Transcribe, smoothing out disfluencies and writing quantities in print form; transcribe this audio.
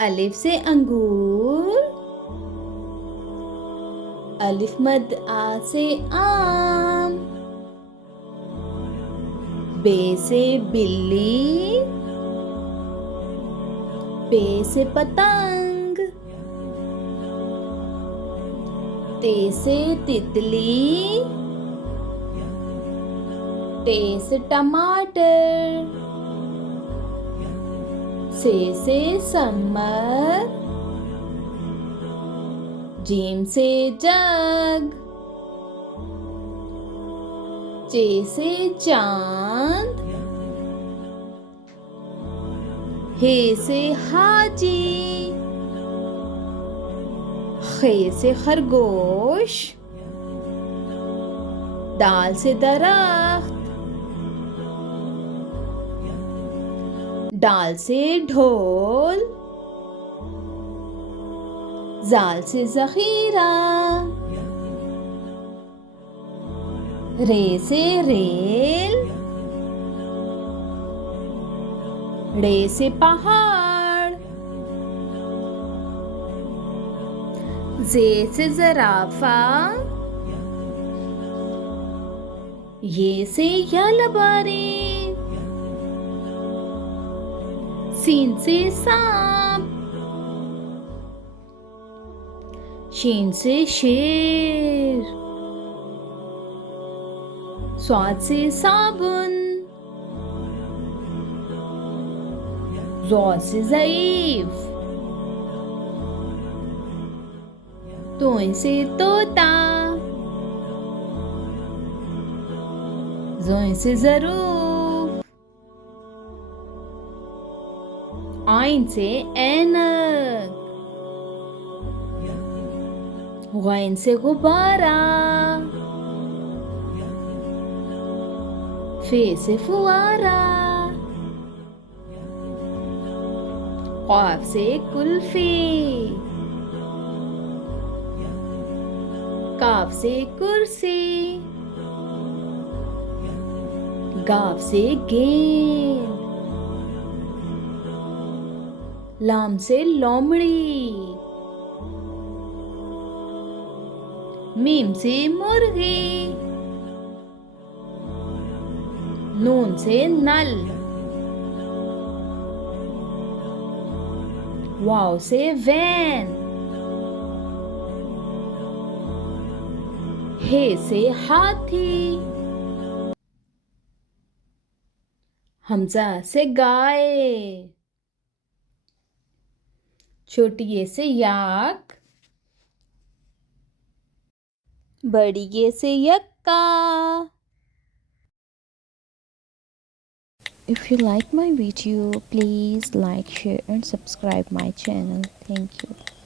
अलिफ से अंगूर, अलिफ मद आ से आम, बे से बिल्ली, पे से पतंग, ते से तितली, टे से टमाटर, से समर, जीम से जग, चे से चांद, हे से हाजी, खे से खरगोश, दाल से दरख्त, डाल से ढोल, जाल से जखीरा, रे से रेल, रे से पहाड़, जे से जराफा, ये से यालबारी, सीन से सांप, शीन से शेर, स्वाद से साबुन, ज़ौद से ज़ईफ, तोइन से तोता, ज़ोइन से ज़रूफ, आइन से ऐनक, ग़ैन से गुब्बारा, फे से फुआरा, क़ाफ से कुल्फ़ी, काफ से कुर्सी, गाफ से गेंद, लाम से लोमड़ी, मीम से मुर्गी, नून से नल, वाव से वैन, हे से हाथी, हमजा से गाय, छोटी ये से याक, बड़ी ये से यक्का. If you like my video, please like, share and subscribe my channel. Thank you.